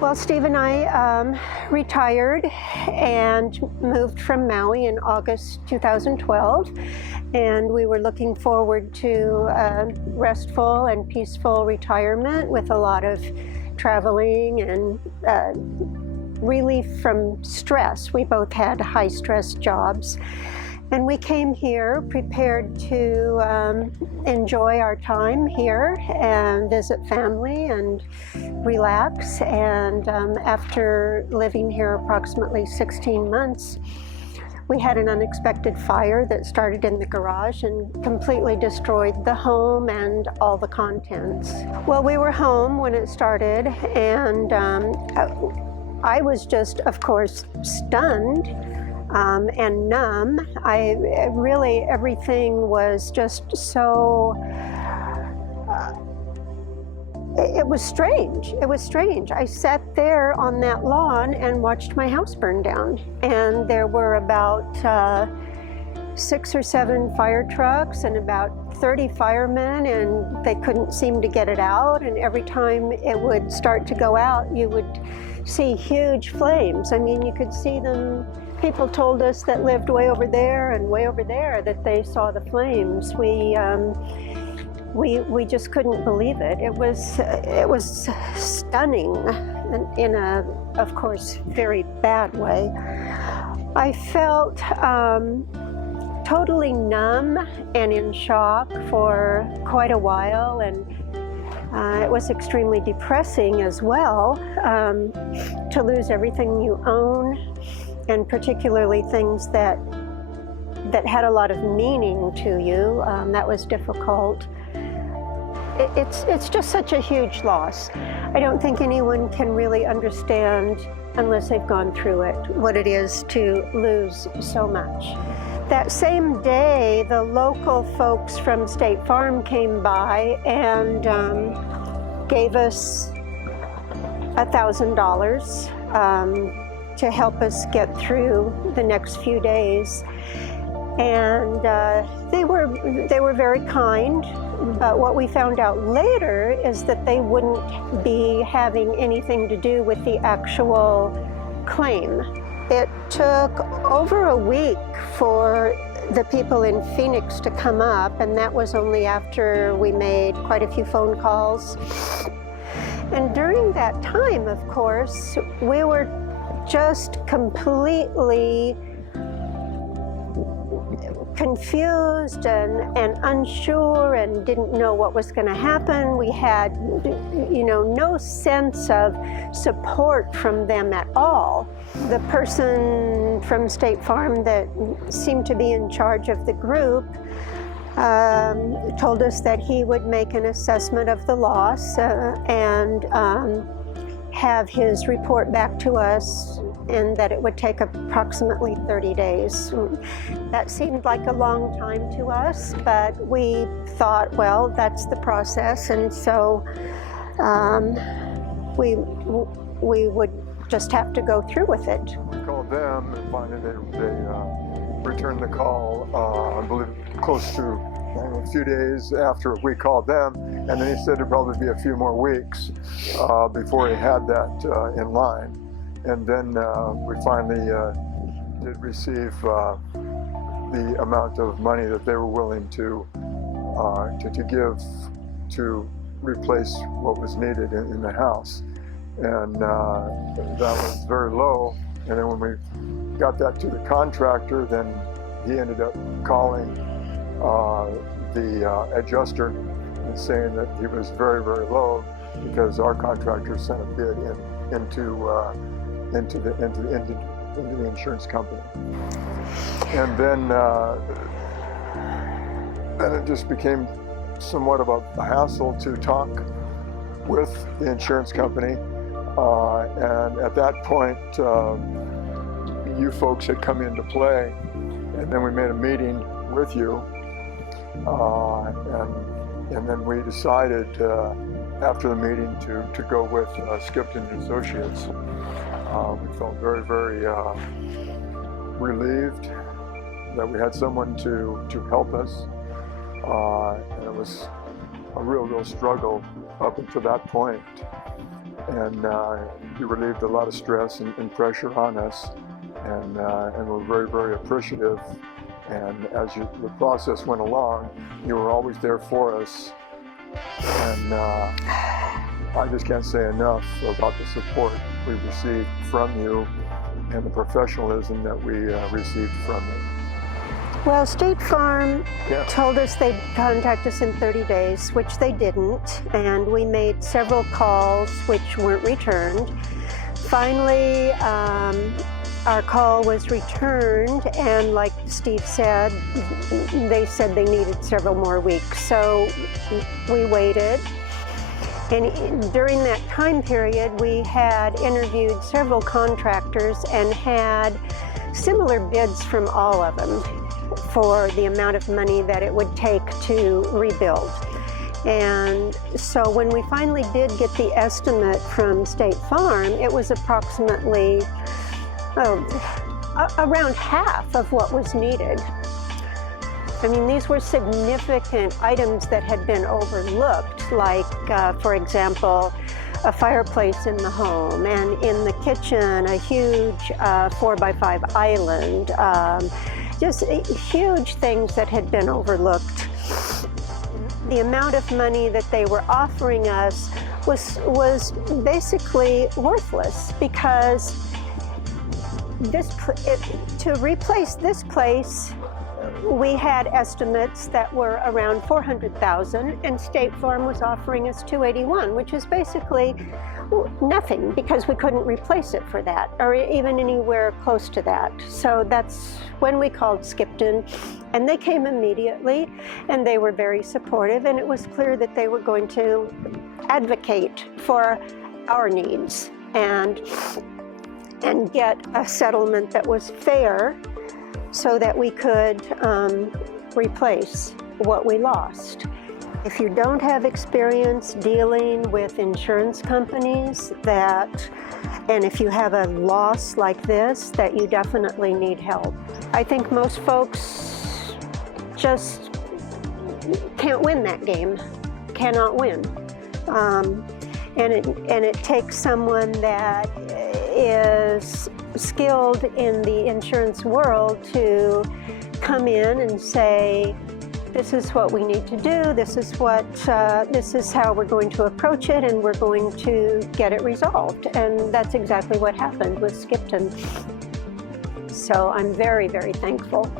Well, Steve and I retired and moved from Maui in August 2012, and we were looking forward to restful and peaceful retirement with a lot of traveling and relief from stress. We both had high-stress jobs. And we came here prepared to enjoy our time here and visit family and relax. And after living here approximately 16 months, we had an unexpected fire that started in the garage and completely destroyed the home and all the contents. Well, we were home when it started, and I was just, of course, stunned. And numb. Really, everything was just so, it was strange. It was strange. I sat there on that lawn and watched my house burn down. And there were about 6 or 7 fire trucks and about 30 firemen, and they couldn't seem to get it out. And every time it would start to go out, you would see huge flames. I mean, you could see them. People told us that lived way over there and way over there that they saw the flames. We just couldn't believe it. It was stunning in a, of course, very bad way. I felt totally numb and in shock for quite a while, and it was extremely depressing as well to lose everything you own, and particularly things that had a lot of meaning to you. That was difficult. It's just such a huge loss. I don't think anyone can really understand, unless they've gone through it, what it is to lose so much. That same day, the local folks from State Farm came by and gave us $1,000 to help us get through the next few days. And they were very kind, but what we found out later is that they wouldn't be having anything to do with the actual claim. It took over a week for the people in Phoenix to come up, and that was only after we made quite a few phone calls. And during that time, of course, we were just completely confused and unsure and didn't know what was going to happen. We had, no sense of support from them at all. The person from State Farm that seemed to be in charge of the group told us that he would make an assessment of the loss and have his report back to us, and that it would take approximately 30 days. That seemed like a long time to us, but we thought, well, that's the process, and so we would just have to go through with it. We called them and finally they returned the call, I believe, close to a few days after we called them, and then he said it'd probably be a few more weeks before he had that in line. And then we finally did receive the amount of money that they were willing to give to replace what was needed in the house. And that was very low. And then when we got that to the contractor, then he ended up calling the adjuster and saying that he was very, very low because our contractor sent a bid into the insurance company. And then it just became somewhat of a hassle to talk with the insurance company. And at that point, you folks had come into play, and then we made a meeting with you, and then we decided after the meeting to go with SKIPTON Associates. We felt very, very relieved that we had someone to help us, and it was a real struggle up until that point. and he relieved a lot of stress and pressure on us, and we're very, very appreciative. And as the process went along, you were always there for us, and I just can't say enough about the support we received from you and the professionalism that we received from you. Well, State Farm told us they'd contact us in 30 days, which they didn't, and we made several calls which weren't returned. Finally, our call was returned, and like Steve said, they said they needed several more weeks. So we waited, and during that time period, we had interviewed several contractors and had similar bids from all of them for the amount of money that it would take to rebuild. And so when we finally did get the estimate from State Farm, it was approximately around half of what was needed. I mean, these were significant items that had been overlooked, like, for example, a fireplace in the home, and in the kitchen, a huge 4x5 island. Just huge things that had been overlooked. The amount of money that they were offering us was basically worthless, because to replace this place, we had estimates that were around $400,000, and State Farm was offering us $281,000, which is basically nothing, because we couldn't replace it for that, or even anywhere close to that. So that's when we called Skipton, and they came immediately, and they were very supportive, and it was clear that they were going to advocate for our needs and get a settlement that was fair, so that we could replace what we lost. If you don't have experience dealing with insurance companies, and if you have a loss like this, that you definitely need help. I think most folks just can't win that game, cannot win. And it takes someone that is skilled in the insurance world to come in and say, this is what we need to do, this is how we're going to approach it, and we're going to get it resolved. And that's exactly what happened with Skipton. So I'm very, very thankful.